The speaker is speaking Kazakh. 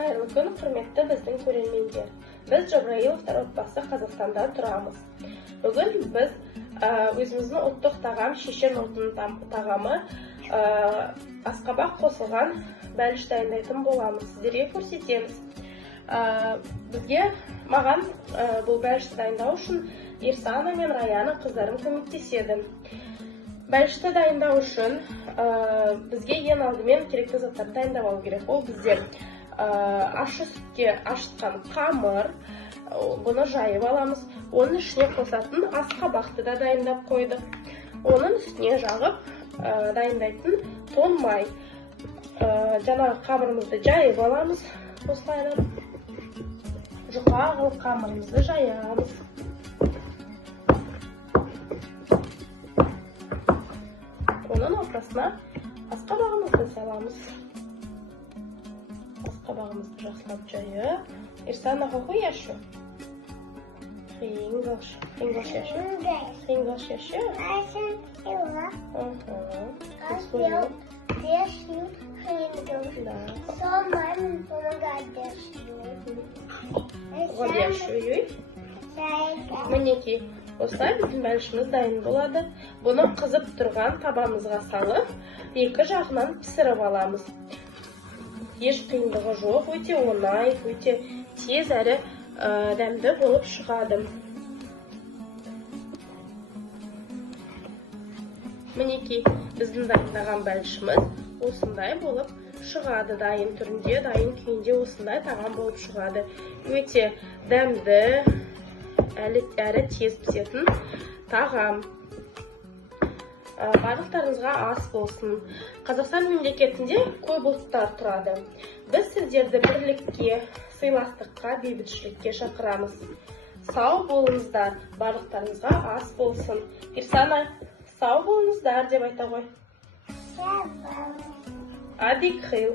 Қайырлы күн, құрметті біздің көрермендер. Біз Джабраиловтар отбасы Қазақстанда тұрамыз. Бүгін біз өзіміздің ұлттық тағам, шешен ұлтының тағамы асқабақ қосылған бәліш дайындайтын боламыз. Сіздерге көрсетеміз. Маған бұл бәлішті дайындау үшін Ирсана мен Раяна қыздарым көмектеседі. Бәлішті дайындау үшін бізге ең алдымен керекті заттарды дайындап алу керек. Ол бізде ащы сүтке ашытқан қамыр, бұны жайып аламыз. Оның ішіне қосатын асқабақты да дайындап қойдық. Оның үстіне жағып дайындайтын тоң май. Жаңағы қамырымызды жайып аламыз. Осылайынан жұқа қылып қамырымызды жаямыз. Оның ортасына асқабағымызды саламыз. Асқабағымызды жақсылап жайып. Ирсана, қоқой яшу? Хингош яшу? Хингош яшу? Мінеки, осылай біздің бәлішіміз дайын болады. Бұны қызып тұрған табамызға салып, екі жағынан пісіріп аламыз. Еш қиындығы жоқ, өте оңай, өте тез әрі дәмді болып шығады. Мінеки, біздің дайындаған бәлішіміз осындай болып шығады. Дайын түрінде, дайын күйінде осындай тағам болып шығады. Өте дәмді, әрі тез пісетін тағам. Барлықтарыңызға ас болсын. Қазақстан мемлекетінде көп ұлттар тұрады. Біз сіздерді бірлікке, сыйластыққа, бейбітшілікке шақырамыз. Сау болыңыздар, барлықтарыңызға ас болсын. Ирсана, сау болыңыздар деп айта ғой. Адик хил.